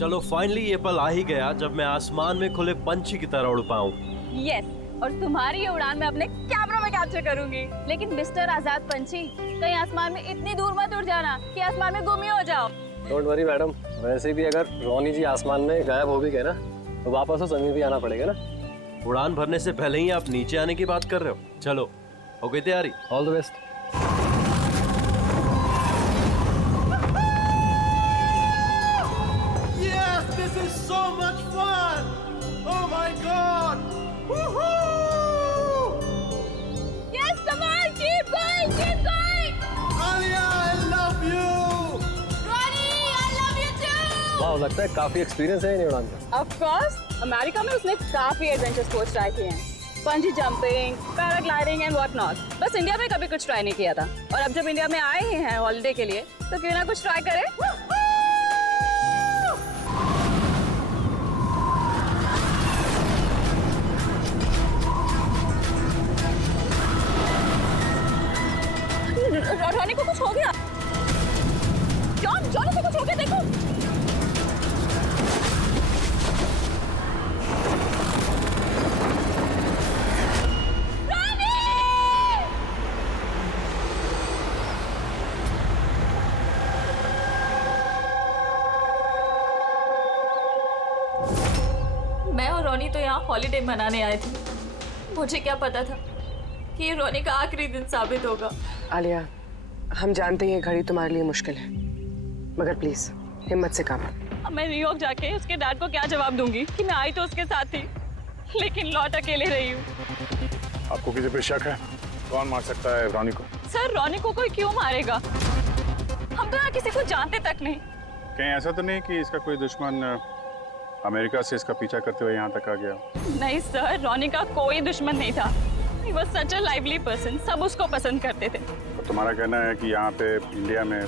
चलो फाइनली ये पल आ ही गया जब मैं आसमान में खुले पंछी की तरह उड़ पाऊं। यस, और तुम्हारी ये उड़ान मैं अपने कैमरा में कैप्चर करूंगी। लेकिन मिस्टर आजाद पंछी, कहीं आसमान में इतनी दूर मत उड़ जाना कि आसमान में गुम ही हो जाओ। डोंट वरी मैडम, वैसे भी अगर रोनी जी आसमान में गायब हो भी गए ना तो वापस तो जमीन भी आना पड़ेगा ना। उड़ान भरने से पहले ही आप नीचे आने की बात कर रहे हो। चलो, हो गई तैयारी? All the best. Yes, this is so much fun! Oh my God! Woohoo! Yes, come on, keep going, keep going. Alia, I love you! Ronnie, I love you too. वाह, लगता है काफी एक्सपीरियंस है इन उड़ान का। Of course, अमेरिका में उसने काफी एडवेंचर स्पोर्ट्स ट्राई किए हैं, पंजी jumping, paragliding and what not. बस इंडिया में कभी कुछ ट्राई नहीं किया था, और अब जब इंडिया में आए ही हैं हॉलिडे के लिए तो क्यों ना कुछ ट्राई करें। रोनी को कुछ हो गया। जॉनी को कुछ हो गया, देखो। मैं और रोनी तो यहाँ हॉलिडे मनाने आए थे। मुझे क्या पता था कि ये रोनी का आखिरी दिन साबित होगा। आलिया, हम जानते हैं ये घड़ी तुम्हारे लिए मुश्किल है, मगर प्लीज हिम्मत से काम लो। अब मैं न्यूयॉर्क जाके उसके डैड को क्या जवाब दूंगी कि मैं आई तो उसके साथ थी, लेकिन लौट अकेले रही हूँ। आपको किसी पे शक है? कौन मार सकता है रोनी को? सर, रोनी को कोई क्यों मारेगा? हम तो यहाँ किसी को जानते तक नहीं। कहीं ऐसा तो नहीं कि इसका कोई दुश्मन अमेरिका से इसका पीछा करते हुए यहाँ तक आ गया? नहीं सर, रोनी का कोई दुश्मन नहीं था। He was such a lively person, सब उसको पसंद करते थे। तो तुम्हारा कहना है कि यहाँ पे इंडिया में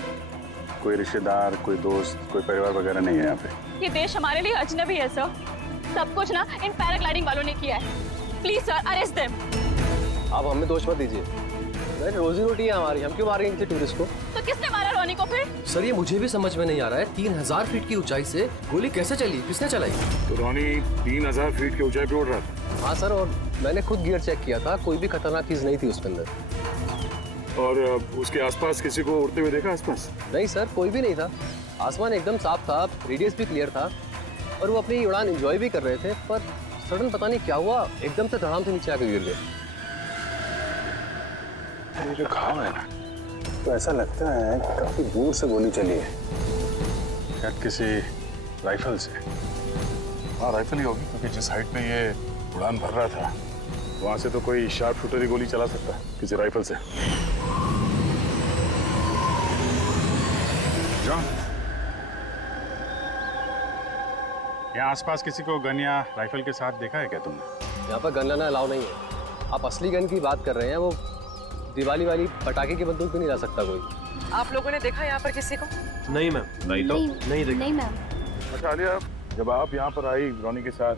कोई रिश्तेदार, कोई दोस्त, कोई परिवार वगैरह नहीं है यहाँ पे? ये देश हमारे लिए अजनबी है सर। सब कुछ ना इन पैराग्लाइडिंग वालों ने किया है। Please sir, arrest them. आप हमें दोष मत दीजिए, रोजी रोटी है हमारी, हम क्यों मार रहे हैं इनसे टूरिस्ट को? तो किसने मारा रोनी को फिर? सर ये मुझे भी समझ में नहीं आ रहा है, 3000 फीट की ऊंचाई से गोली कैसे चली, किसने चलाई? तो रोनी 3000 फीट की ऊंचाई पे उड़ रहा था। हाँ सर, और मैंने खुद गियर चेक किया था, कोई भी खतरनाक चीज नहीं थी उसके अंदर। और उसके आसपास किसी को उड़ते हुए देखा आसपास? नहीं सर, कोई भी नहीं था। आसमान एकदम साफ था, रेडियस भी क्लियर था, और वो अपनी उड़ान एंजॉय भी कर रहे थे। पर सडन पता नहीं क्या हुआ, एकदम से धड़ाम से नीचे आकर गिर गए। ये जो घाव है ना, तो ऐसा लगता है कि काफी दूर से गोली चली है, शायद किसी राइफल से। हाँ, राइफल ही होगी, क्योंकि जिस हाइट में ये उड़ान भर रहा था वहां से तो कोई शार्प शूटर ही गोली चला सकता है, किसी राइफल से। जॉन, यहाँ आसपास किसी को गन या राइफल के साथ देखा है क्या तुमने? यहाँ पर गन लाना अलाउ नहीं है। आप असली गन की बात कर रहे हैं, वो दिवाली वाली पटाखे की बंदूक भी नहीं ला सकता कोई। आप लोगों ने देखा यहाँ पर किसी को? नहीं मैम, नहीं तो नहीं देखा। नहीं मैम। अच्छा आलिया, जब आप यहाँ पर आई रोनी के साथ,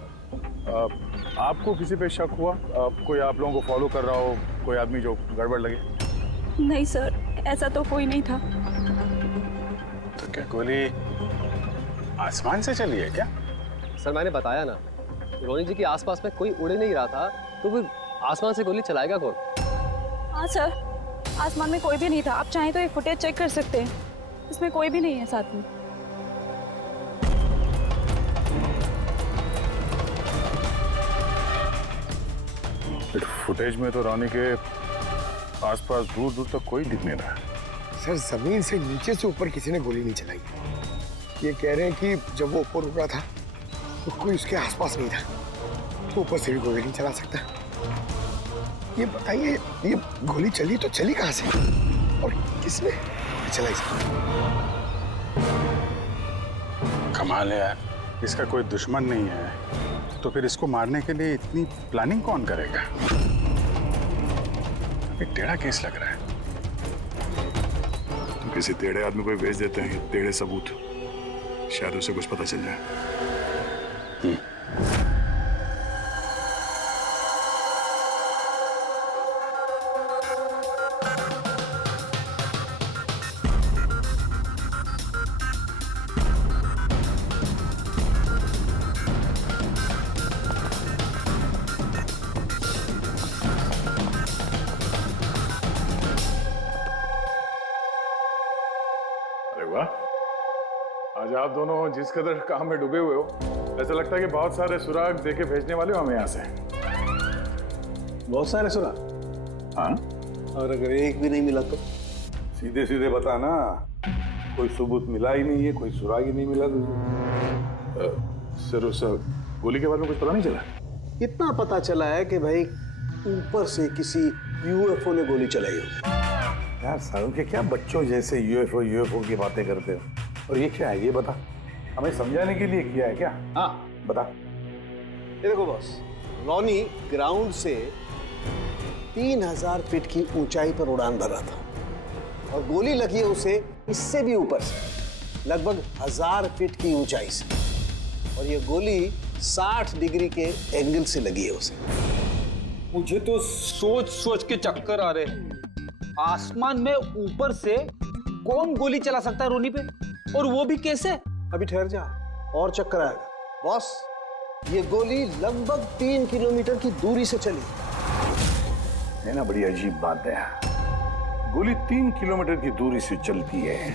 आपको किसी पे शक हुआ? कोई आप लोगों को फॉलो कर रहा हो, कोई आदमी जो गड़बड़ लगे? नहीं सर, ऐसा तो कोई नहीं था। तो क्या गोली आसमान से चली है क्या? सर मैंने बताया ना, रोनी जी के आसपास में कोई उड़ नहीं रहा था, तो फिर आसमान से गोली चलाएगा कौन? हाँ सर, आसमान में कोई भी नहीं था। आप चाहें तो एक फुटेज चेक कर सकते हैं, इसमें कोई भी नहीं है साथ में। फुटेज में तो रोनी के आसपास दूर दूर तक कोई दिख नहीं रहा। सर जमीन से नीचे से ऊपर किसी ने गोली नहीं चलाई। ये कह रहे हैं कि जब वो ऊपर उड़ा था तो कोई उसके आसपास नहीं था, तो ऊपर से भी गोली नहीं चला सकता। ये बताइए, ये गोली चली तो चली कहाँ से और किसने चलाई? कमाल है यार, इसका कोई दुश्मन नहीं है तो फिर इसको मारने के लिए इतनी प्लानिंग कौन करेगा? एक टेढ़ा केस लग रहा है। तो किसी टेढ़े आदमी को भेज देते हैं, टेढ़े सबूत, शायद उसे कुछ पता चल जाए। आज आप दोनों जिस कदर काम में डूबे हुए हो, ऐसा लगता है कि बहुत सारे सुराग देके भेजने वाले हो हमें यहाँ से। बहुत सारे सुना। हाँ, और अगर एक भी नहीं मिला तो सीधे सीधे बता ना, कोई सबूत मिला ही नहीं है, कोई सुराग ही नहीं मिला तुझे। सर उस गोली के बारे में कुछ पता नहीं चला? इतना पता चला है कि भाई ऊपर से किसी यूएफओ ने गोली चलाई हो। यार सालों के क्या बच्चों जैसे यूएफओ की बातें करते हो। और ये क्या है, ये बता, हमें समझाने के लिए किया है क्या? हाँ बता। ये देखो बॉस, रॉनी ग्राउंड से 3000 फीट की ऊंचाई पर उड़ान भर रहा था और गोली लगी है उसे इससे भी ऊपर से, लगभग 1000 फीट की ऊंचाई से। और ये गोली 60 डिग्री के एंगल से लगी है उसे। मुझे तो सोच सोच के चक्कर आ रहे हैं। आसमान में ऊपर से कौन गोली चला सकता है रोनी पे, और वो भी कैसे? अभी ठहर जा, और चक्कर आएगा। बॉस, ये गोली लगभग 3 किलोमीटर की दूरी से चली है ना, बड़ी अजीब बात है। गोली 3 किलोमीटर की दूरी से चलती है,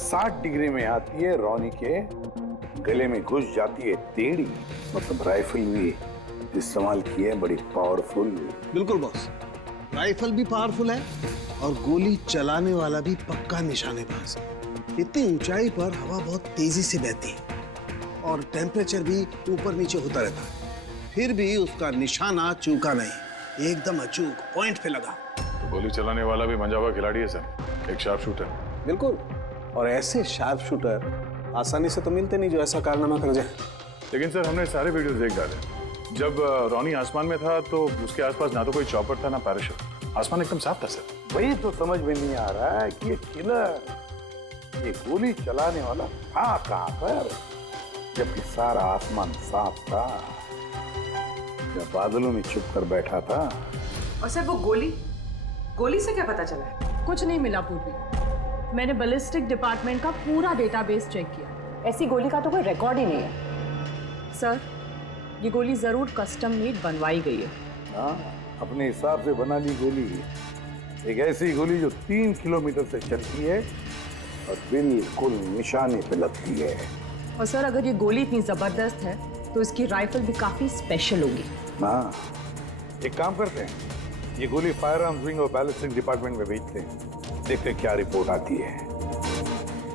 60 डिग्री में आती है, रॉनी के गले में घुस जाती है टेढ़ी। मतलब राइफल भी इस्तेमाल की है, बड़ी पावरफुल। बिल्कुल बॉस, राइफल भी पावरफुल है और गोली चलाने वाला भी पक्का निशानेबाज। इतनी ऊंचाई पर हवा बहुत तेजी से बहती है और टेम्परेचर भी ऊपर नीचे होता रहता है, फिर भी उसका निशाना चूका नहीं, एकदम अचूक पॉइंट पे लगा। तो गोली चलाने वाला भी मंजा हुआ खिलाड़ी है सर, एक शार्प शूटर। बिल्कुल, और ऐसे शार्प शूटर आसानी से तो मिलते नहीं जो ऐसा कारनामा कर जाए। लेकिन सर हमने सारे वीडियोस देख डाले। जब रॉनी आसमान में था तो उसके आसपास ना तो कोई चॉपर था ना पैराशूट, आसमान एकदम साफ था सर। वही तो समझ में नहीं आ रहा है कि ये किलर, ये गोली चलाने वाला था कहां पर, जबकि सारा आसमान साफ था, जब बादलों में छुप कर बैठा था। और सर वो गोली से क्या पता चला है? कुछ नहीं मिला पूर्वी। मैंने बैलिस्टिक डिपार्टमेंट का पूरा डेटाबेस चेक किया, ऐसी गोली का तो कोई रिकॉर्ड ही नहीं है। सर ये गोली जरूर कस्टम मेड बनवाई गई है। हाँ, अपने हिसाब से बना ली गोली। एक ऐसी गोली जो 3 किलोमीटर से चलती है और बिल्कुल निशाने पे लगती है। और सर अगर ये गोली इतनी जबरदस्त है तो इसकी राइफल भी काफी स्पेशल होगी। हाँ, एक काम करते हैं, ये गोली फायर आर्म्स विंग और बैलिस्टिक डिपार्टमेंट में भेजते हैं, देखते हैं क्या रिपोर्ट आती है।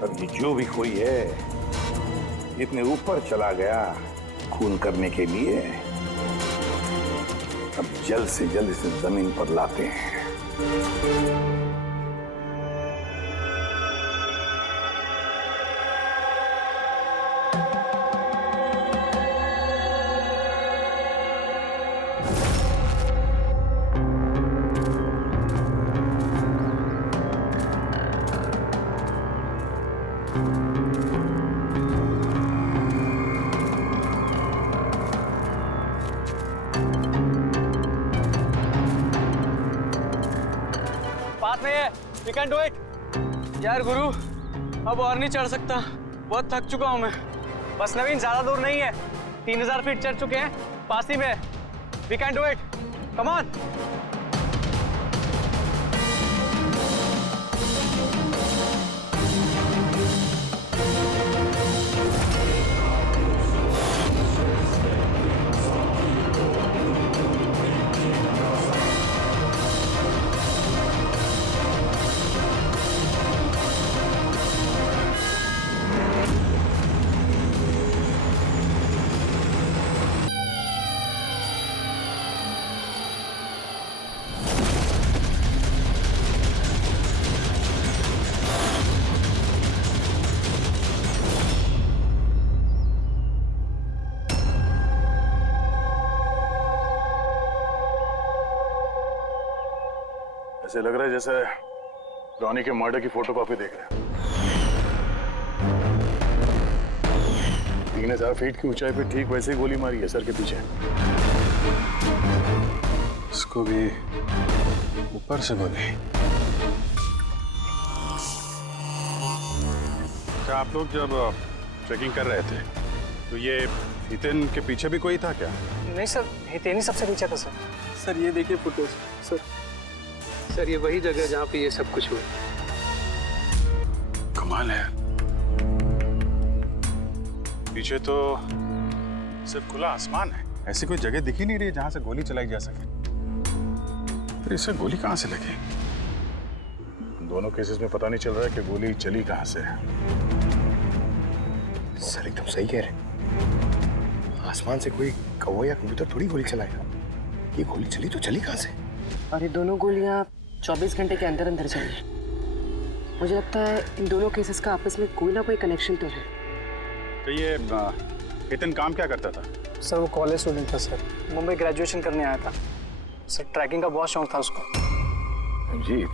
अब ये जो भी कोई है, इतने ऊपर चला गया खून करने के लिए, अब जल्द से जल्द इसे जमीन पर लाते हैं। पास में है, वी कैन डू इट। यार गुरु, अब और नहीं चढ़ सकता, बहुत थक चुका हूं मैं। बस नवीन, ज्यादा दूर नहीं है, 3000 फीट चढ़ चुके हैं, पास ही में। We can do it, come on. ऐसे लग रहा है जैसे रॉनी के मर्डर की फोटोकॉपी देख रहे हैं। 3000 फीट की ऊंचाई पे ठीक वैसे ही गोली मारी है सर के पीछे। इसको भी ऊपर से गोली। क्या आप लोग जब ट्रैकिंग कर रहे थे तो ये हितेन के पीछे भी कोई था क्या? नहीं सर, हितेन ही सबसे पीछे था सर। सर ये देखिए फुटेज। सर ये वही जगह जहाँ पे ये सब कुछ हुआ। कमाल है। पीछे तो सिर्फ खुला आसमान है, ऐसी कोई जगह दिख ही नहीं रही जहां से गोली चलाई जा सके। फिर इसे गोली कहां से लगी? दोनों केसेस में पता नहीं चल रहा है कि गोली चली कहां से है। सर एकदम सही कह रहे। आसमान से कोई कौवा या कबूतर थोड़ी गोली चलाएगा। ये गोली चली तो चली कहां से? और ये दोनों गोलियां 24 घंटे के अंदर अंदर चली। मुझे लगता है इन दोनों केसेस का आपस में कोई ना कोई कनेक्शन तो है। तो ये हितन काम क्या करता था? सर वो कॉलेज स्टूडेंट था सर, मुंबई ग्रेजुएशन करने आया था सर। ट्रैकिंग का बहुत शौक था उसको। जी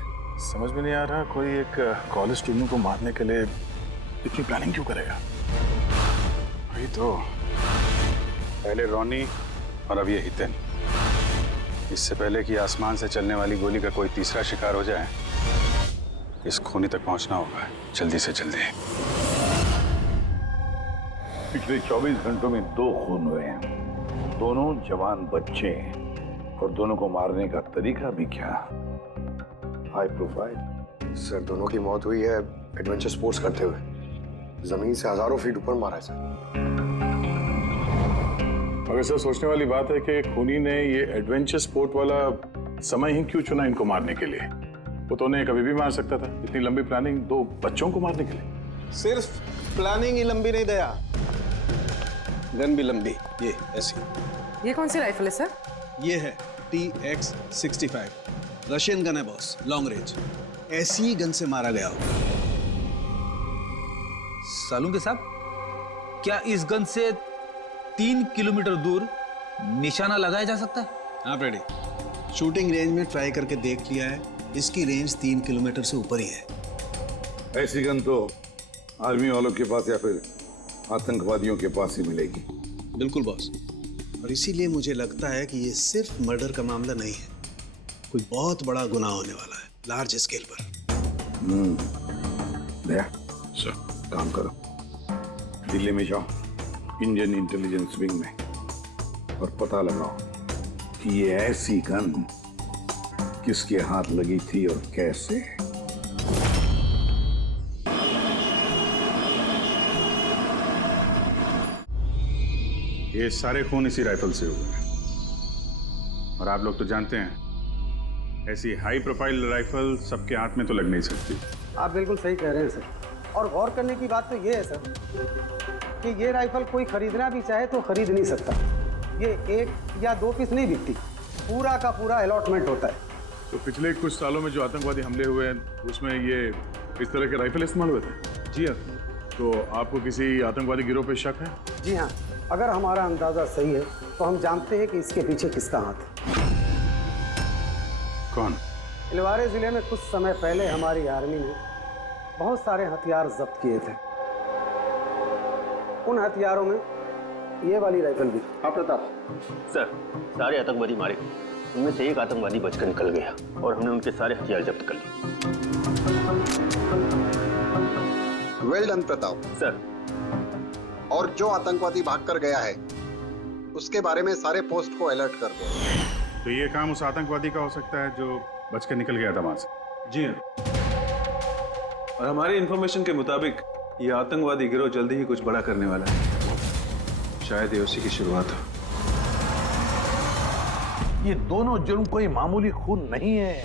समझ में नहीं आ रहा, कोई एक कॉलेज स्टूडेंट को मारने के लिए इतनी प्लानिंग क्यों करेगा? वही तो, पहले रॉनी और अब ये हितन। इससे पहले कि आसमान से चलने वाली गोली का कोई तीसरा शिकार हो जाए, इस खूनी तक पहुंचना होगा जल्दी से जल्दी। पिछले 24 घंटों में 2 खून हुए हैं, दोनों जवान बच्चे हैं, और दोनों को मारने का तरीका भी क्या, हाई प्रोफाइल। सर दोनों की मौत हुई है एडवेंचर स्पोर्ट्स करते हुए। जमीन से हजारों फीट ऊपर मारा है सर। मगर सर सोचने वाली बात है कि खूनी ने ये एडवेंचर स्पोर्ट वाला समय ही क्यों चुना इनको मारने के लिए? वो तो उन्हें कभी भी मार सकता था। इतनी लंबी प्लानिंग 2 बच्चों को मारने के लिए। सिर्फ प्लानिंग ही लंबी नहीं दया, गन भी लंबी। ये ऐसी। ये कौन सी राइफल है सर? ये है TX-65, रशियन गन है बॉस, लॉन्ग रेंज। ऐसी गन से मारा गया हो। सालुंके साहब, क्या इस गन से 3 किलोमीटर दूर निशाना लगाया जा सकता है? हाँ फ्रेडी, शूटिंग रेंज में ट्राई करके देख लिया है, इसकी रेंज 3 किलोमीटर से ऊपर ही है। ऐसी गन तो आर्मी वालों के पास या फिर आतंकवादियों के पास ही मिलेगी। बिल्कुल बॉस, और इसीलिए मुझे लगता है कि ये सिर्फ मर्डर का मामला नहीं है, कोई बहुत बड़ा गुनाह होने वाला है, लार्ज स्केल पर। दया सर, काम करो, दिल्ली में जाओ इंडियन इंटेलिजेंस विंग में, और पता लगाओ कि ये ऐसी गन किसके हाथ लगी थी और कैसे। ये सारे खून इसी राइफल से हुए हैं, और आप लोग तो जानते हैं ऐसी हाई प्रोफाइल राइफल सबके हाथ में तो लग नहीं सकती। आप बिल्कुल सही कह रहे हैं सर। और गौर करने की बात तो ये है सर कि ये राइफल कोई खरीदना भी चाहे तो खरीद नहीं सकता। ये 1 या 2 पीस नहीं बिकती, पूरा का पूरा अलॉटमेंट होता है। तो पिछले कुछ सालों में जो आतंकवादी हमले हुए हैं उसमें ये इस तरह के राइफल इस्तेमाल हुए थे? जी हाँ। तो आपको किसी आतंकवादी गिरोह पे शक है? जी हाँ, अगर हमारा अंदाजा सही है तो हम जानते हैं कि इसके पीछे किसका हाथ है। कौन? इलवारे जिले में कुछ समय पहले हमारी आर्मी ने बहुत सारे हथियार जब्त किए थे। उन हथियारों में ये वाली राइफल भी। हाँ प्रताप सर, सारे आतंकवादी मारे गए, उनमें से एक आतंकवादी बचकर निकल गया और हमने उनके सारे हथियार जब्त कर लिए। Well done Pratap sir. और जो आतंकवादी भागकर गया है उसके बारे में सारे पोस्ट को अलर्ट कर दो। तो ये काम उस आतंकवादी का हो सकता है जो बचकर निकल गया था वहां से? जी हाँ, और हमारी इंफॉर्मेशन के मुताबिक ये आतंकवादी गिरोह जल्दी ही कुछ बड़ा करने वाला है। शायद ये उसी की शुरुआत हो। ये दोनों जुर्म कोई मामूली खून नहीं है,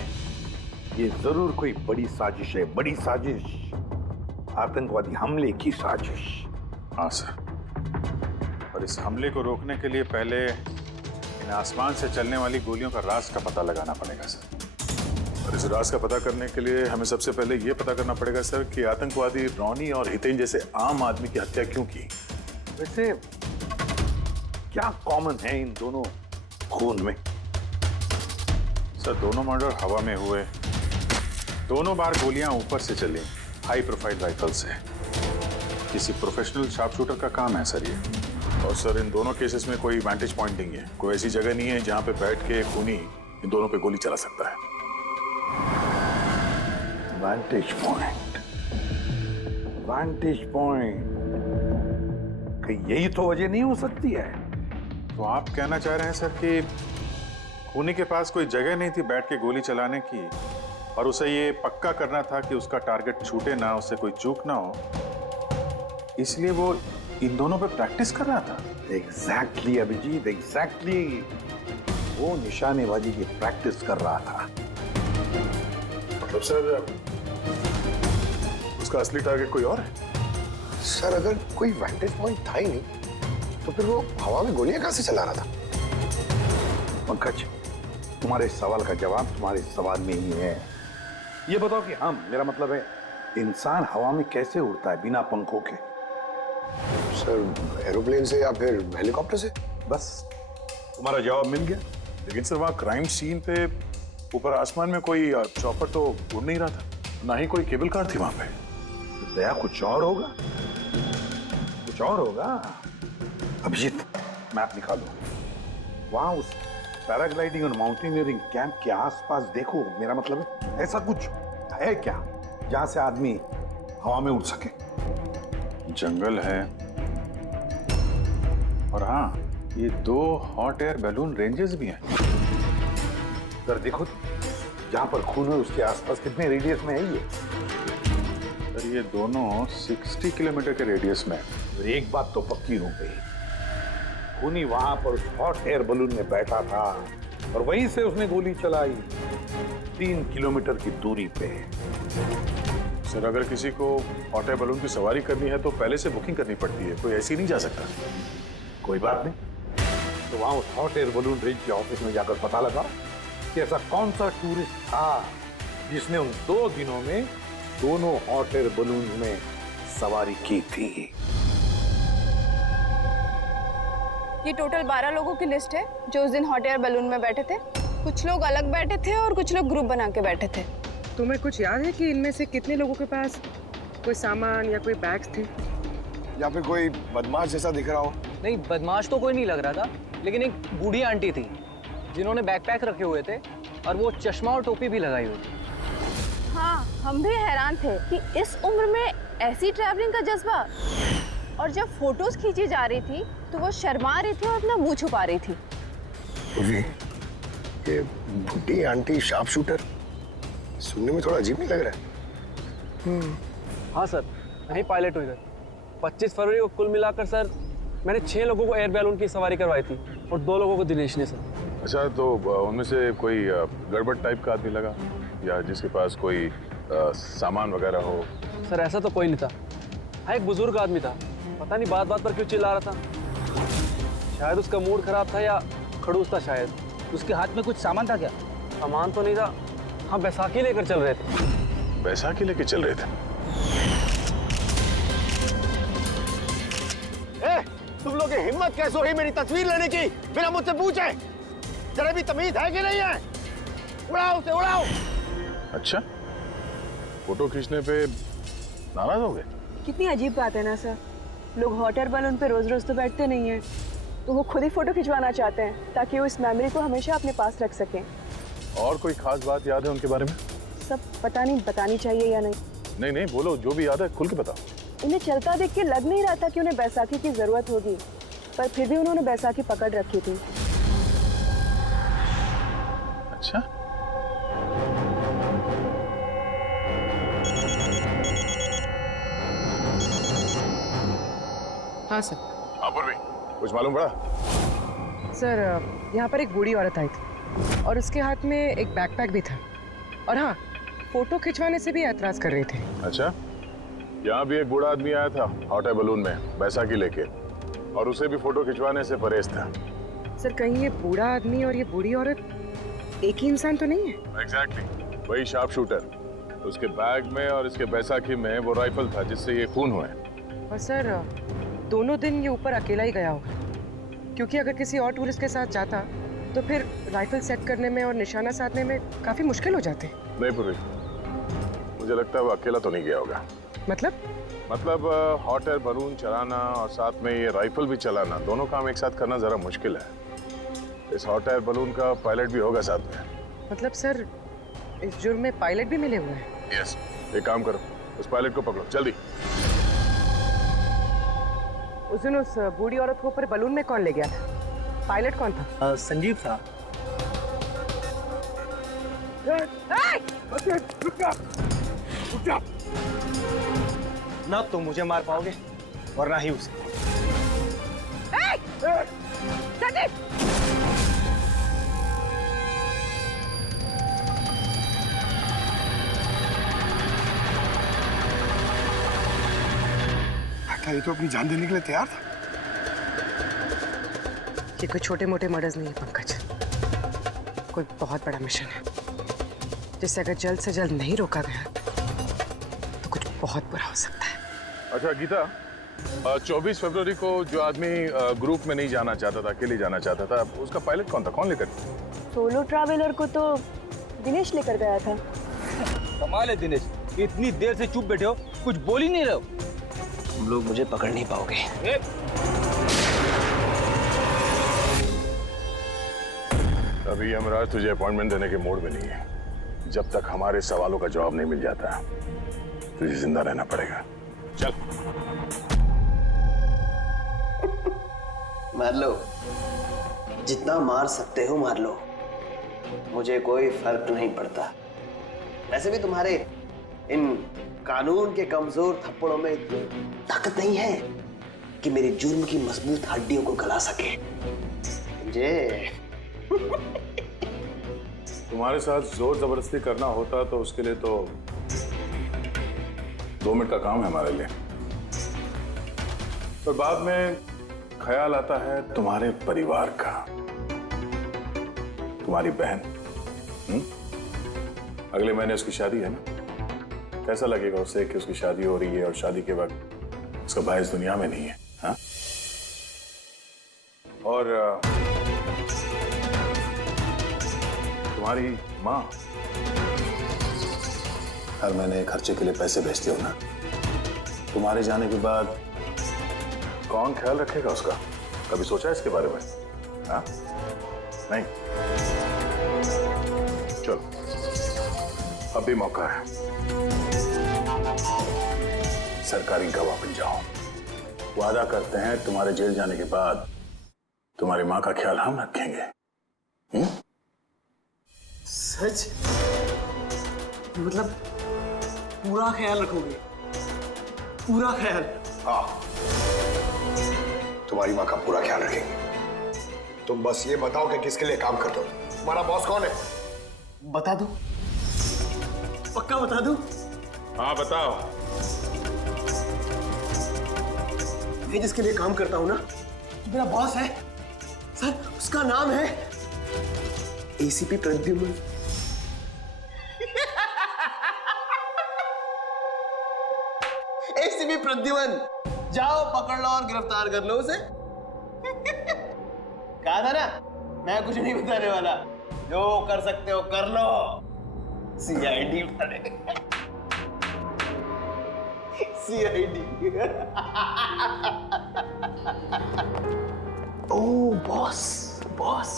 ये जरूर कोई बड़ी साजिश है, बड़ी साजिश, आतंकवादी हमले की साजिश। हाँ सर, और इस हमले को रोकने के लिए पहले इन आसमान से चलने वाली गोलियों का राज का पता लगाना पड़ेगा सर। और इस राज का पता करने के लिए हमें सबसे पहले ये पता करना पड़ेगा सर कि आतंकवादी रॉनी और हितेन जैसे आम आदमी की हत्या क्यों की। वैसे क्या कॉमन है इन दोनों खून में? सर दोनों मर्डर हवा में हुए, दोनों बार गोलियां ऊपर से चली, हाई प्रोफाइल राइफल से। किसी प्रोफेशनल शार्प शूटर का काम है सर ये। और सर इन दोनों केसेस में कोई वैंटेज पॉइंट नहीं है, कोई ऐसी जगह नहीं है जहां पे बैठ के खूनी इन दोनों पे गोली चला सकता है। वैंटेज पॉइंट, वैंटेज पॉइंट, कहीं यही तो वजह नहीं हो सकती है? तो आप कहना चाह रहे हैं सर कि खूनी के पास कोई जगह नहीं थी बैठ के गोली चलाने की, और उसे ये पक्का करना था कि उसका टारगेट छूटे ना, उससे कोई चूक ना हो, इसलिए वो इन दोनों पे प्रैक्टिस कर रहा था। Exactly Abhijeet, exactly. वो निशानेबाजी की प्रैक्टिस कर रहा था। मतलब सर उसका असली टारगेट कोई और है? सर अगर कोई वैंटेज पॉइंट था ही नहीं तो फिर वो हवा में गोलियां कहां से चला रहा था? पंकज, तुम्हारे सवाल का जवाब तुम्हारे सवाल में ही है। ये बताओ कि मेरा मतलब है इंसान हवा में कैसे उड़ता है बिना पंखों के? सर एरोप्लेन से या फिर हेलीकॉप्टर से। बस तुम्हारा जवाब मिल गया। लेकिन सर वहाँ क्राइम सीन पे ऊपर आसमान में कोई चॉपर तो उड़ नहीं रहा था, ना ही कोई केबल कार थी वहां पे। तो दया कुछ और होगा, कुछ और होगा। अभिजीत, मैप निकालो। वहां उस पैराग्लाइडिंग और माउंटेनियरिंग कैंप के आसपास देखो। मेरा मतलब है ऐसा कुछ है क्या जहां से आदमी हवा में उड़ सके? जंगल है और हाँ, ये 2 हॉट एयर बैलून रेंजेस भी हैं। सर देखो तो, जहां पर खून है उसके आसपास कितने रेडियस में है ये? सर ये दोनों 60 किलोमीटर के रेडियस में। तो एक बात तो पक्की हो गई, खूनी वहां पर उस हॉट एयर बलून में बैठा था और वहीं से उसने गोली चलाई 3 किलोमीटर की दूरी पे। सर अगर किसी को हॉट एयर बैलून की सवारी करनी है तो पहले से बुकिंग करनी पड़ती है, कोई ऐसे ही नहीं जा सकता। कोई बात नहीं, तो वहां उस हॉट एयर बलून रेंज के ऑफिस में जाकर पता लगा कि ऐसा कौन सा टूरिस्ट था जिसने उन 2 दिनों में दोनों हॉट एयर बलून में सवारी की थी। ये टोटल 12 लोगों की लिस्ट है जो उस दिन हॉट एयर बैलून में बैठे थे। कुछ लोग अलग बैठे थे और कुछ लोग ग्रुप बना के बैठे थे। तुम्हें कुछ याद है कि इनमें से कितने लोगों के पास कोई सामान या कोई बैग्स थे? या फिर कोई बदमाश जैसा दिख रहा हो? नहीं, बदमाश तो कोई नहीं लग रहा था, लेकिन एक बूढ़ी आंटी थी जिन्होंने बैकपैक रखे हुए थे और वो चश्मा और टोपी भी लगाई हुई थी। हाँ, हम भी हैरान थे कि इस उम्र में ऐसी ट्रैवलिंग का जज्बा। और जब फोटोज खींची जा रही थी तो वो शर्मा रही थी और अपना मुंह छुपा रही थी। ये बुढ़ी आंटी शार्प शूटर सुनने में थोड़ा अजीब नहीं लग रहा है? हाँ सर, मैं ही पायलट हूँ इधर। 25 फरवरी को कुल मिलाकर सर मैंने 6 लोगों को एयर बैलून की सवारी करवाई थी और 2 लोगों को दिनेश ने सर। अच्छा, तो उनमें से कोई गड़बड़ टाइप का आदमी लगा या जिसके पास कोई सामान वगैरह हो? सर ऐसा तो कोई नहीं था। हाँ, एक बुजुर्ग आदमी था, पता नहीं बात बात पर क्यों चिल्ला रहा था। शायद उसका मूड खराब था या खड़ूस था शायद। उसके हाथ में कुछ सामान था क्या? सामान तो नहीं था। हाँ, बैसाखी लेकर चल रहे थे। बैसाखी लेके चल रहे थे? तुम लोग की हिम्मत कैसे हुई मेरी तस्वीर लेने की बिना मुझसे पूछे? जरा भी तमीज है कि नहीं है? उड़ाओ उसे, उड़ाओ। अच्छा, फोटो खींचने पे नाराज हो गए? कितनी अजीब बात है ना सर। लोग हॉट एयर बैलून पे रोज रोज तो बैठते नहीं हैं, तो वो खुद ही फोटो खिंचवाना चाहते हैं ताकि वो इस मेमोरी को हमेशा अपने पास रख सकें। और कोई खास बात याद है उनके बारे में? सब पता नहीं बतानी चाहिए या नहीं। नहीं नहीं, बोलो, जो भी याद है खुल के बताओ। उन्हें चलता देख के लग नहीं रहा था कि उन्हें बैसाखी की जरूरत होगी, पर फिर भी उन्होंने बैसाखी पकड़ रखी थी। अच्छा, हाँ सर। हाँ पूर्वी, कुछ मालूम पड़ा? सर यहाँ पर एक बूढ़ी औरत आई थी और उसके हाथ में एक बैकपैक भी था। और हाँ, फोटो खिंचवाने से भी ऐतराज कर रही थी। अच्छा, यहाँ भी एक बूढ़ा आदमी आया था हॉट एयर बलून में बैसाखी लेके, और उसे भी फोटो खिंचवाने से परहेज था। सर कहीं ये बूढ़ा आदमी और ये बूढ़ी औरत एक ही इंसान तो नहीं है? एग्जैक्टली, वही शार्प शूटर। उसके बैग में और इसके बैसाखी में वो राइफल था जिससे ये खून हुए। और सर दोनों दिन ये ऊपर अकेला ही गया होगा, क्योंकि अगर किसी और टूरिस्ट के साथ जाता तो फिर राइफल सेट करने में और निशाना साधने में काफी मुश्किल हो जाते। नहीं पूर्वी, मुझे लगता है वो अकेला तो नहीं गया होगा। मतलब हॉट एयर बलून चलाना और साथ में ये राइफल भी चलाना, दोनों काम एक साथ करना जरा मुश्किल है। इस हॉट एयर बलून का पायलट भी होगा साथ में। मतलब सर इस जुर्म में पायलट भी मिले हुए हैं? यस, एक काम करो, उस पायलट को पकड़ो जल्दी। उस दिन उस बूढ़ी औरत को ऊपर बलून में कौन ले गया था? पायलट कौन था? संजीव था। ना तुम मुझे मार पाओगे और ना ही उसे। ये तो अपनी जान देने के लिए तैयार था। ये कोई छोटे मोटे मर्डर्स नहीं है पंकज, कोई बहुत बड़ा मिशन है जिसे अगर जल्द से जल्द नहीं रोका गया तो कुछ बहुत बुरा हो सकता है। अच्छा गीता, 24 फरवरी को जो आदमी ग्रुप में नहीं जाना चाहता था, अकेले जाना चाहता था, उसका पायलट कौन था? कौन लेकर? सोलो ट्रैवलर को तो दिनेश लेकर गया था। कमाल है दिनेश, इतनी देर से चुप बैठे हो, कुछ बोल ही नहीं रहे हो। तुम लोग मुझे पकड़ नहीं पाओगे। अभी यमराज तुझे अपॉइंटमेंट देने के मूड में नहीं है। जब तक हमारे सवालों का जवाब नहीं मिल जाता तुझे जिंदा रहना पड़ेगा। चल। मार लो, जितना मार सकते हो मार लो, मुझे कोई फर्क नहीं पड़ता। वैसे भी तुम्हारे इन कानून के कमजोर थप्पड़ों में इतनी ताकत नहीं है कि मेरे जुर्म की मजबूत हड्डियों को गला सके। समझे? तुम्हारे साथ जोर जबरदस्ती करना होता तो उसके लिए तो 2 मिनट का काम है हमारे लिए, पर बाद में ख्याल आता है तुम्हारे परिवार का, तुम्हारी बहन। अगले महीने उसकी शादी है ना? कैसा लगेगा उसे कि उसकी शादी हो रही है और शादी के वक्त उसका भाई इस दुनिया में नहीं है? हाँ? और तुम्हारी माँ हर महीने खर्चे के लिए पैसे भेजती हो ना, तुम्हारे जाने के बाद कौन ख्याल रखेगा उसका? कभी सोचा है इसके बारे में? हाँ? नहीं? चलो, अब भी मौका है, सरकारी गवाह बन जाओ। वादा करते हैं तुम्हारे जेल जाने के बाद तुम्हारी माँ का ख्याल हम रखेंगे। सच? मतलब पूरा ख्याल रखोगे? पूरा ख्याल? हाँ, तुम्हारी माँ का पूरा ख्याल रखेंगे। तुम बस ये बताओ कि किसके लिए काम करते हो? तुम्हारा बॉस कौन है? बता दो, पक्का बता दो? हाँ बताओ। मैं जिसके लिए काम करता हूं ना, मेरा बॉस है सर, उसका नाम है एसीपी प्रद्युम्न। एसीपी प्रद्युम्न, जाओ पकड़ लो और गिरफ्तार कर लो उसे। कहा था ना, मैं कुछ नहीं बताने वाला, जो कर सकते हो कर लो। सीआईडी वाले, सीआईडी। ओ बॉस, बॉस।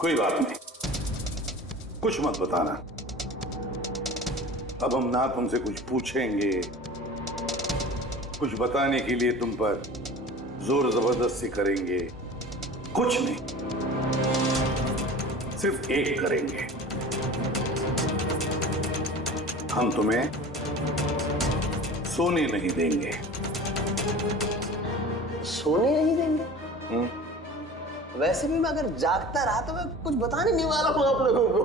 कोई बात नहीं, कुछ मत बताना। अब हम ना तुमसे कुछ पूछेंगे, कुछ बताने के लिए तुम पर जोर जबरदस्ती करेंगे, कुछ नहीं, सिर्फ एक करेंगे, हम तुम्हें सोने नहीं देंगे। सोने नहीं देंगे? वैसे भी मैं अगर जागता रहा तो मैं कुछ बताने नहीं वाला हूं आप लोगों को।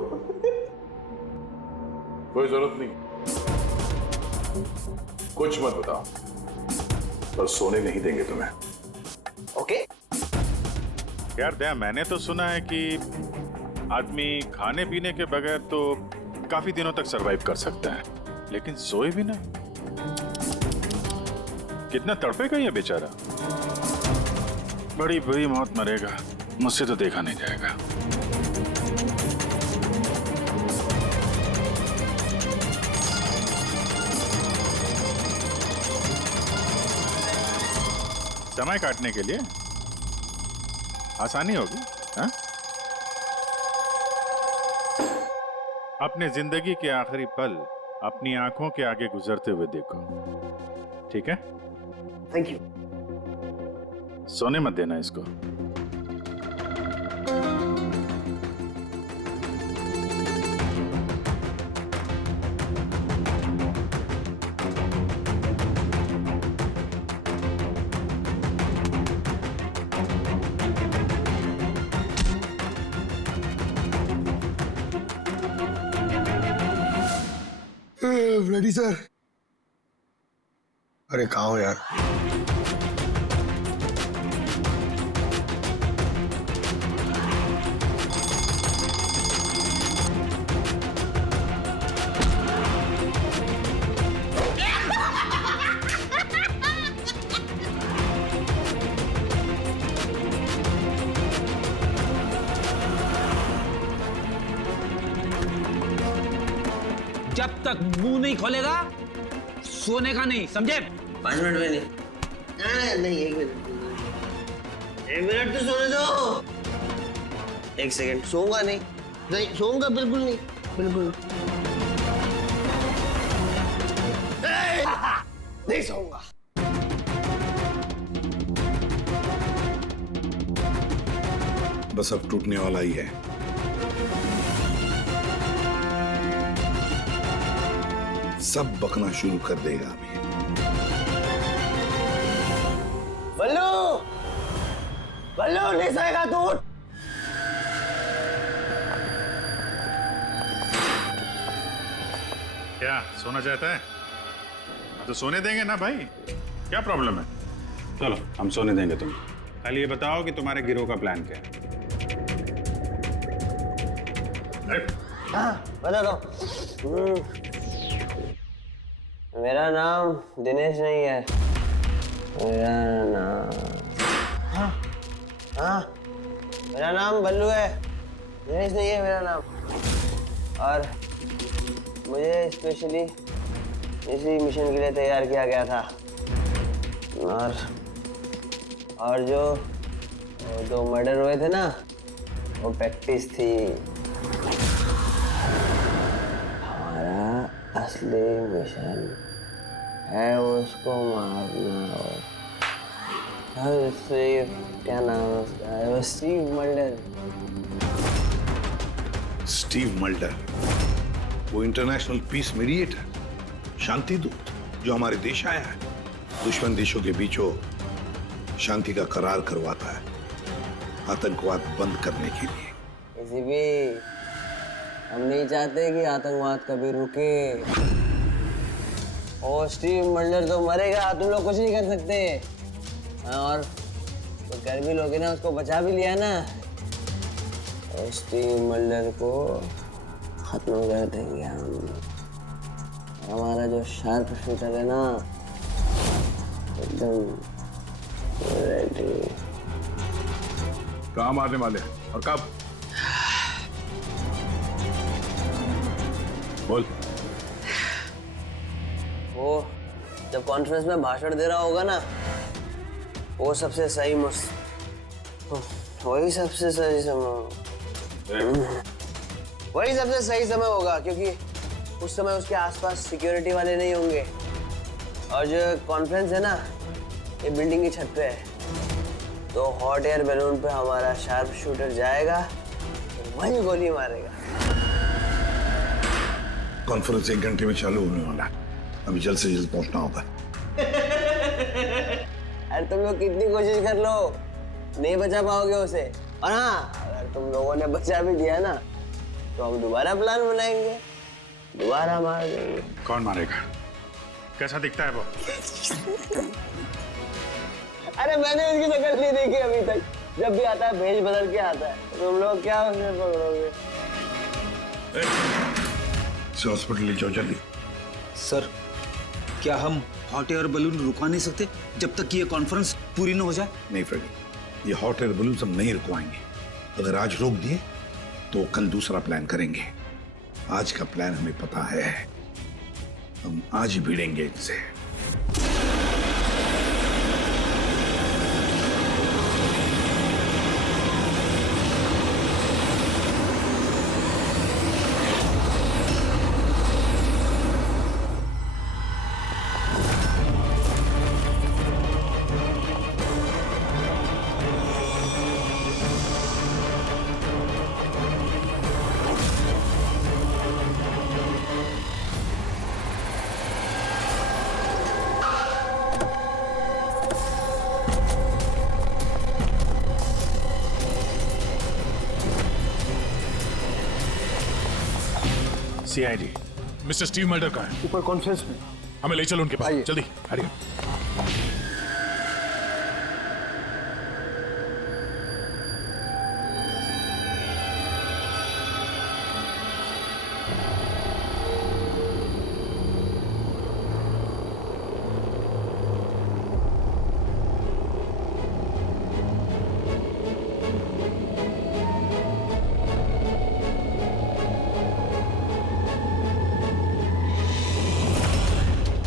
कोई जरूरत नहीं, कुछ मत बताओ, पर सोने नहीं देंगे तुम्हें। ओके? यार दया, मैंने तो सुना है कि आदमी खाने पीने के बगैर तो काफी दिनों तक सरवाइव कर सकता है, लेकिन सोए भी ना। कितना तड़पेगा ये बेचारा, बड़ी बुरी मौत मरेगा, मुझसे तो देखा नहीं जाएगा। समय काटने के लिए आसानी होगी। हाँ? अपने जिंदगी के आखिरी पल अपनी आंखों के आगे गुजरते हुए देखो, ठीक है? Thank you. सोने मत देना इसको। Ready sir. अरे कहाँ हो यार? जब तक मुंह नहीं खोलेगा सोने का नहीं, समझे? 5 मिनट में नहीं। नहीं 1 मिनट। 1 मिनट तो सोने दो। 1 सेकंड। सोऊंगा नहीं, नहीं सोऊंगा बिल्कुल नहीं, बिल्कुल नहीं सोऊंगा। बस अब टूटने वाला ही है। सब बकना शुरू कर देगा अभी। बल्लू, बल्लू नहीं सोएगा तू। क्या सोना चाहता है? तो सोने देंगे ना भाई, क्या प्रॉब्लम है? चलो हम सोने देंगे तुम्हें। खाली ये बताओ कि तुम्हारे गिरोह का प्लान क्या है? हाँ बता दो। मेरा नाम दिनेश नहीं है, मेरा नाम हाँ मेरा नाम बल्लू है, दिनेश नहीं है मेरा नाम। और मुझे स्पेशली इसी मिशन के लिए तैयार किया गया था। और जो 2 मर्डर हुए थे ना, वो प्रैक्टिस थी। हमारा असली मिशन है उसको मारना। और स्टीव, क्या नाम है उसका? वो स्टीव मल्डर। स्टीव मल्डर, वो इंटरनेशनल पीस मीडिएटर, शांति दूत जो हमारे देश आया है, दुश्मन देशों के बीचों शांति का करार करवाता है, आतंकवाद बंद करने के लिए। इसी भी हम नहीं चाहते कि आतंकवाद कभी रुके। और स्टीव मल्डर तो मरेगा, तुम लोग कुछ नहीं कर सकते। और तो कर भी लोगे ना, उसको बचा भी लिया ना, और स्टीव मल्डर को खत्म कर देंगे हम। हमारा जो शार्प शूटर है ना, एकदम रेडी। कहाँ मारने वाले और कब? बोल। वो जब कॉन्फ्रेंस में भाषण दे रहा होगा ना, वो सबसे सही वही सबसे सही समय, वही सबसे सही समय होगा, क्योंकि उस समय उसके आसपास सिक्योरिटी वाले नहीं होंगे। और जो कॉन्फ्रेंस है ना, ये बिल्डिंग की छत पे है, तो हॉट एयर बैलून पे हमारा शार्प शूटर जाएगा, तो वही गोली मारेगा। कॉन्फ्रेंस 1 घंटे में चालू होने वाला है, अभी जल्द से जल्द पहुंचना होगा। अरे तुम लोग कितनी कोशिश कर लो, नहीं बचा पाओगे उसे। और हाँ, अगर तुम लोगों ने बचा भी दिया ना, तो हम दोबारा प्लान बनाएंगे, दोबारा मार देंगे। कौन मारेगा? कैसा दिखता है वो? अरे मैंने उसकी शक्ल नहीं देखी अभी तक, जब भी आता है भेष बदल के आता है। तुम लोग क्या उसमें पकड़ोगे? हॉस्पिटल ले जाओ जल्दी। सर, क्या हम हॉट एयर बलून रुकवा नहीं सकते जब तक कि ये कॉन्फ्रेंस पूरी न हो जाए? नहीं फ्रेडी, ये हॉट एयर बलून हम नहीं रुकवाएंगे। अगर आज रोक दिए तो कल दूसरा प्लान करेंगे। आज का प्लान हमें पता है, हम आज ही भिड़ेंगे इनसे। CID, मिस्टर स्टीव मल्डर कहाँ है? ऊपर कॉन्फ्रेंस में। हमें ले चलो उनके पास, जल्दी हरिया।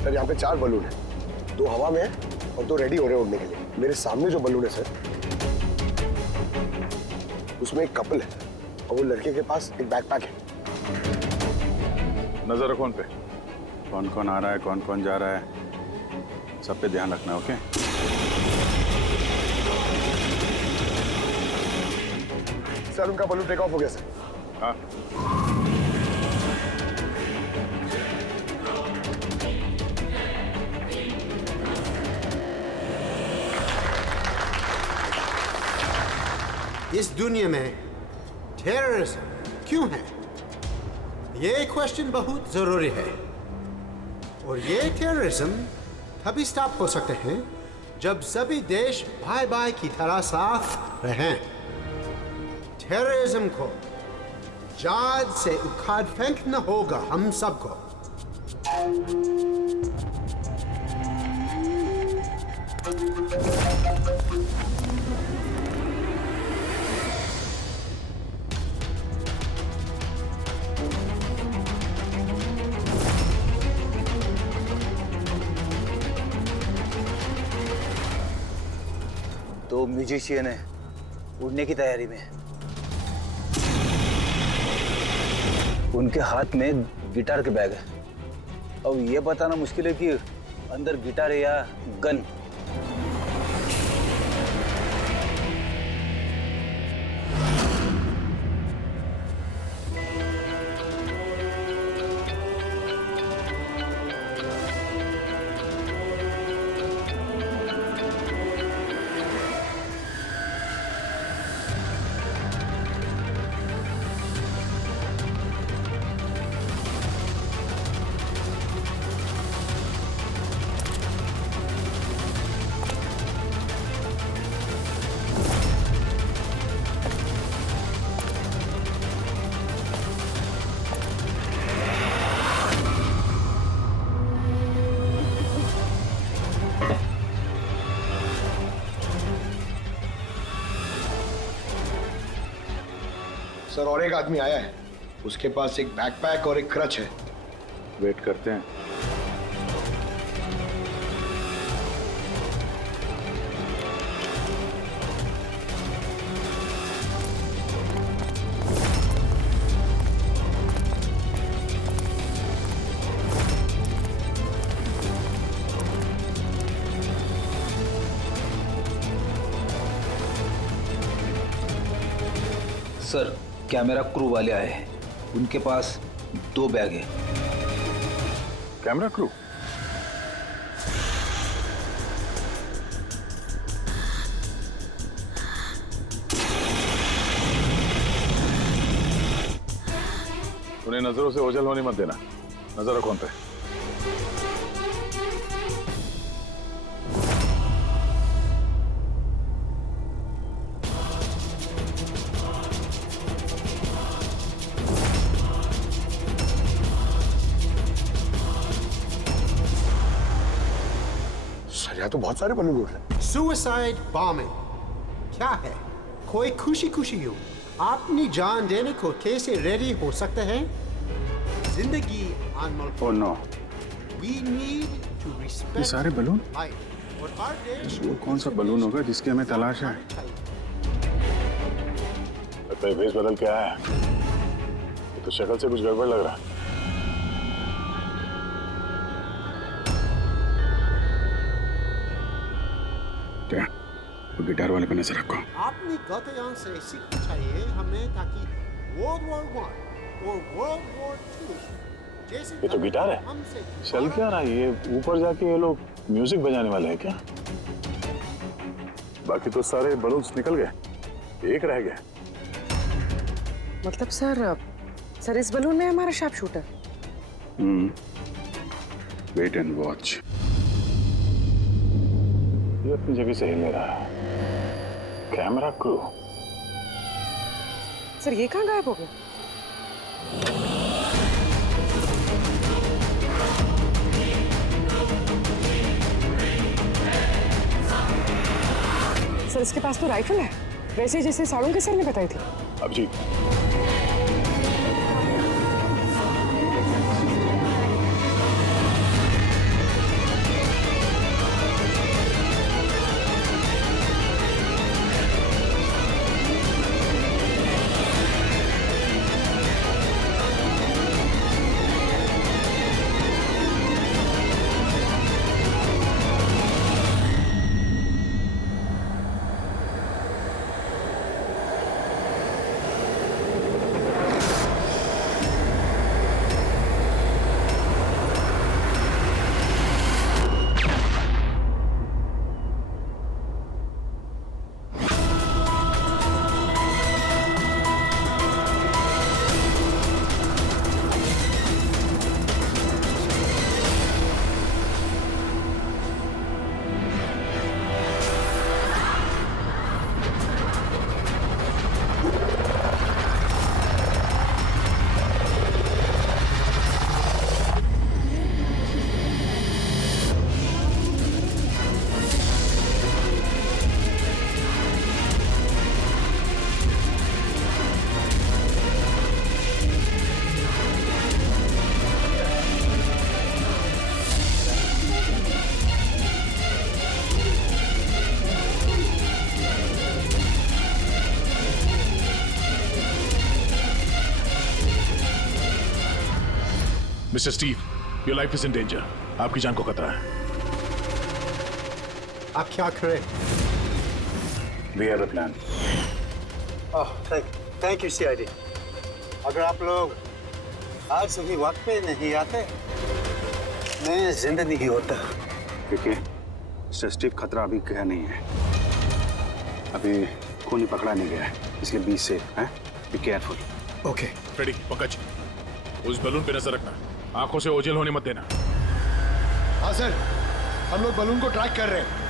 सर यहाँ पे 4 बलून है, 2 हवा में है और 2 रेडी हो रहे हैं उड़ने के लिए। मेरे सामने जो बलून है सर, उसमें एक कपल है और वो लड़के के पास एक बैकपैक है। नजर रखो उन पे, कौन कौन आ रहा है, कौन कौन जा रहा है, सब पे ध्यान रखना। ओके सर उनका बलून टेक ऑफ हो गया सर। हाँ इस दुनिया में टेररिज्म क्यों है, ये क्वेश्चन बहुत जरूरी है। और ये टेररिज्म तभी स्टॉप हो सकते हैं जब सभी देश भाई भाई की तरह साथ रहें। टेररिज्म को जड़ से उखाड़ फेंकना होगा हम सबको। तो म्यूजिशियन है, उड़ने की तैयारी में है। उनके हाथ में गिटार के बैग है। अब ये बताना मुश्किल है कि अंदर गिटार है या गन। सर और एक आदमी आया है, उसके पास एक बैकपैक और एक क्रच है। वेट करते हैं। सर कैमरा क्रू वाले आए हैं, उनके पास 2 बैग है। Camera crew? उन्हें नजरों से ओझल होने मत देना, नजर रखो उन पे। यहाँ तो बहुत सारे बलून उड़ रहे हैं। सुसाइड बॉम्बिंग क्या है? कोई खुशी खुशी हो अपनी जान देने को कैसे रेडी हो सकते हैं? जिंदगी अनमोल। Oh no. We need to respect ये सारे बलून? life। और हर देश वो कौन सा बलून होगा जिसकी हमें तलाश है? लगता है भेष बदल के आया है। ये तो शक्ल से कुछ गड़बड़ लग रहा है। गिटार वाले पे नजर रखो। अपनी गलतियों से सीखना चाहिए हमें, ताकि World War I और World War II जैसे ये तो गिटार है। चल क्या रहा है ये? ऊपर जाके ये लोग म्यूजिक बजाने वाले हैं क्या? बाकी तो सारे बलून्स निकल गए, एक रह गया। मतलब सर इस बलून में हमारा sharp shooter. Wait and watch. ये अपनी जगह से हिल रहा है। Camera crew. सर ये कहाँ गायब हो गए? सर इसके पास तो राइफल है, वैसे जैसे साड़ू के सर ने बताई थी। Abhijeet, mister Steve, your life is in danger. आपकी जान को खतरा है। आप क्या करें? We have a plan. Thank you CID. अगर आप लोग आज सभी वक्त पे नहीं आते, मैं जिंदा नहीं होता। देखिए मिस्टर स्टीव, खतरा अभी गया नहीं है। अभी खूनी पकड़ा नहीं गया है, इसलिए बीच से हैं। Be careful. Okay. Freddy, Pankaj, उस बलून पे नजर रखना, आंखों से ओझल होने मत देना। हाँ सर, हम लोग बलून को ट्रैक कर रहे हैं।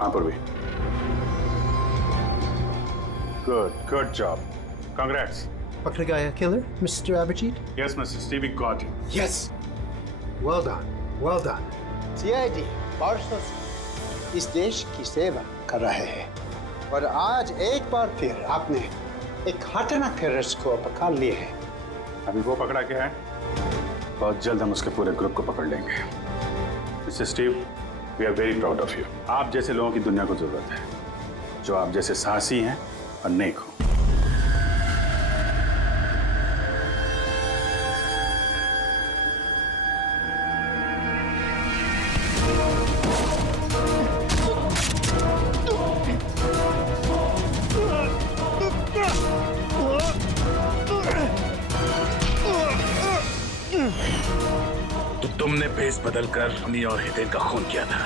यहाँ पर भी। Good job, congrats. पकड़ गया killer, mister Abhijeet? Yes mister Steve, we got him. Yes, well done. CID बरसों से इस देश की सेवा कर रहे हैं और आज एक बार फिर आपने एक खतरनाक टेररिस्ट को पकड़ लिए है। अभी वो पकड़ा गया है, बहुत जल्द हम उसके पूरे ग्रुप को पकड़ लेंगे। Mister Steve, we are very proud of you. आप जैसे लोगों की दुनिया को जरूरत है, जो आप जैसे साहसी हैं और नेक हो। तो तुमने भेस बदलकर अमी और हितेन का खून किया था।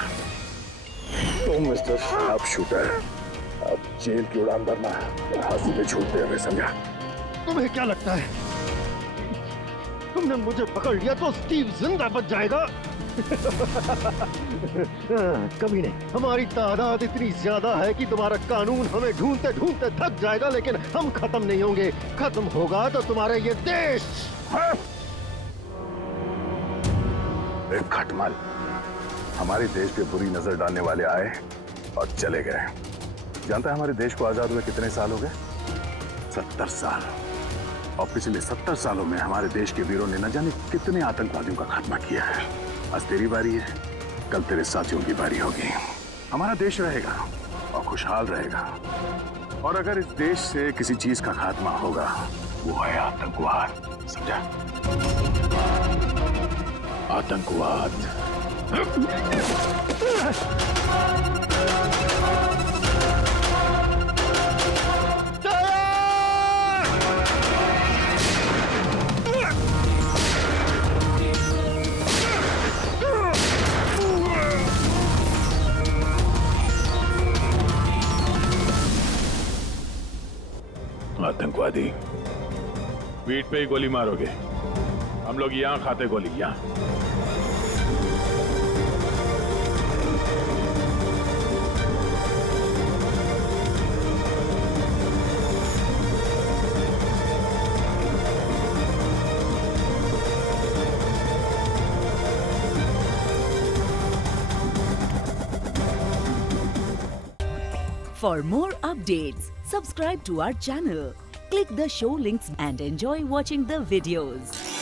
तो मिस्टर शार्प शूटर, अब जेल की उड़ान भरना फांसी पे छूटते हुए समझा। तुम्हें क्या लगता है तुमने मुझे पकड़ लिया तो स्टीव जिंदा बच जाएगा? कभी नहीं। हमारी तादाद इतनी ज्यादा है कि तुम्हारा कानून हमें ढूंढते ढूंढते थक जाएगा, लेकिन हम खत्म नहीं होंगे। खत्म होगा तो तुम्हारे ये देश। एक खटमल हमारे देश पे बुरी नजर डालने वाले आए और चले गए। जानता है हमारे देश को आजाद हुए कितने साल हो गए? 70 साल। और पिछले 70 सालों में हमारे देश के वीरों ने न जाने कितने आतंकवादियों का खात्मा किया है। आज तेरी बारी है, कल तेरे साथियों की बारी होगी। हमारा देश रहेगा और खुशहाल रहेगा। और अगर इस देश से किसी चीज का खात्मा होगा, वो है आतंकवाद। समझा? आतंकवाद। आतंकवादी पीठ पे ही गोली मारोगे? हम लोग यहाँ खाते गोली, यहाँ। For more updates, subscribe to our channel, click the show links and enjoy watching the videos.